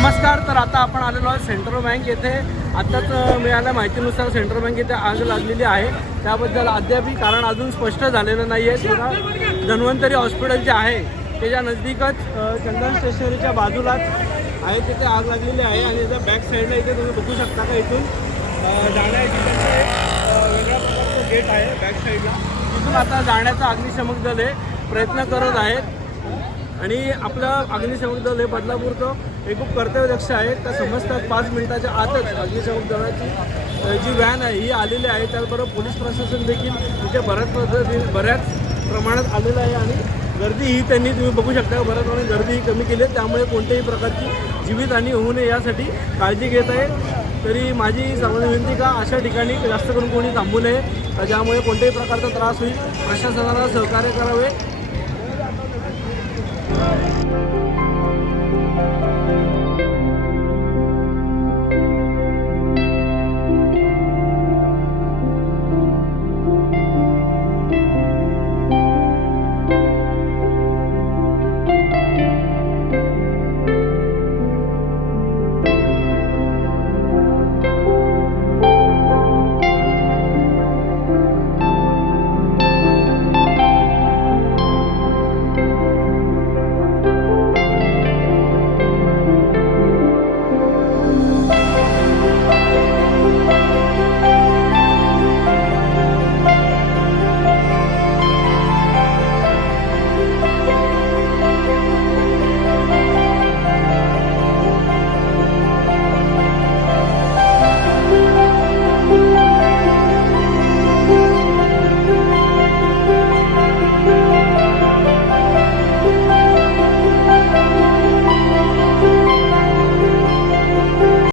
नमस्कार. तर आता आपण आलेलो आहोत सेंट्रल बँक येथे. आत्ताच मिळाल्या माहितीनुसार सेंट्रल बँक येथे आग लागलेली आहे. त्याबद्दल अद्यापही कारण अजून स्पष्ट झालेलं नाही आहे. पुन्हा धन्वंतरी हॉस्पिटल जे आहे त्याच्या नजदीकच चंदन स्टेशनरीच्या बाजूलाच आहे तिथे आग लागलेली आहे. आणि त्याच्या बॅक साईडला इथे तुम्ही बघू शकता का इथून जाण्याची वेगळ्या प्रकारचं गेट आहे बॅक साईडला. तिथून आता जाण्याचा अग्निशमक दल हे प्रयत्न करत आहेत. आणि आपलं अग्निशमक दल हे बदलापूरचं हे खूप कर्तव्यदक्ष आहे. त्या समजतात 5 मिनिटाच्या आतच अग्निशमक दलाची जी व्हॅन आहे ही आलेली आहे. त्याचबरोबर पोलीस प्रशासन देखील तिथे बऱ्याच प्रमाणात आलेलं आहे. आणि गर्दी ही त्यांनी तुम्ही बघू शकता बऱ्याच प्रमाणात गर्दी ही कमी केली आहे. त्यामुळे कोणत्याही प्रकारची जीवितहानी होऊ नये यासाठी काळजी घेत आहे. तरी माझी सर्वांना विनंती का अशा ठिकाणी जास्त करून कोणी थांबू नये, ज्यामुळे कोणत्याही प्रकारचा त्रास होईल. प्रशासनाला सहकार्य करावे.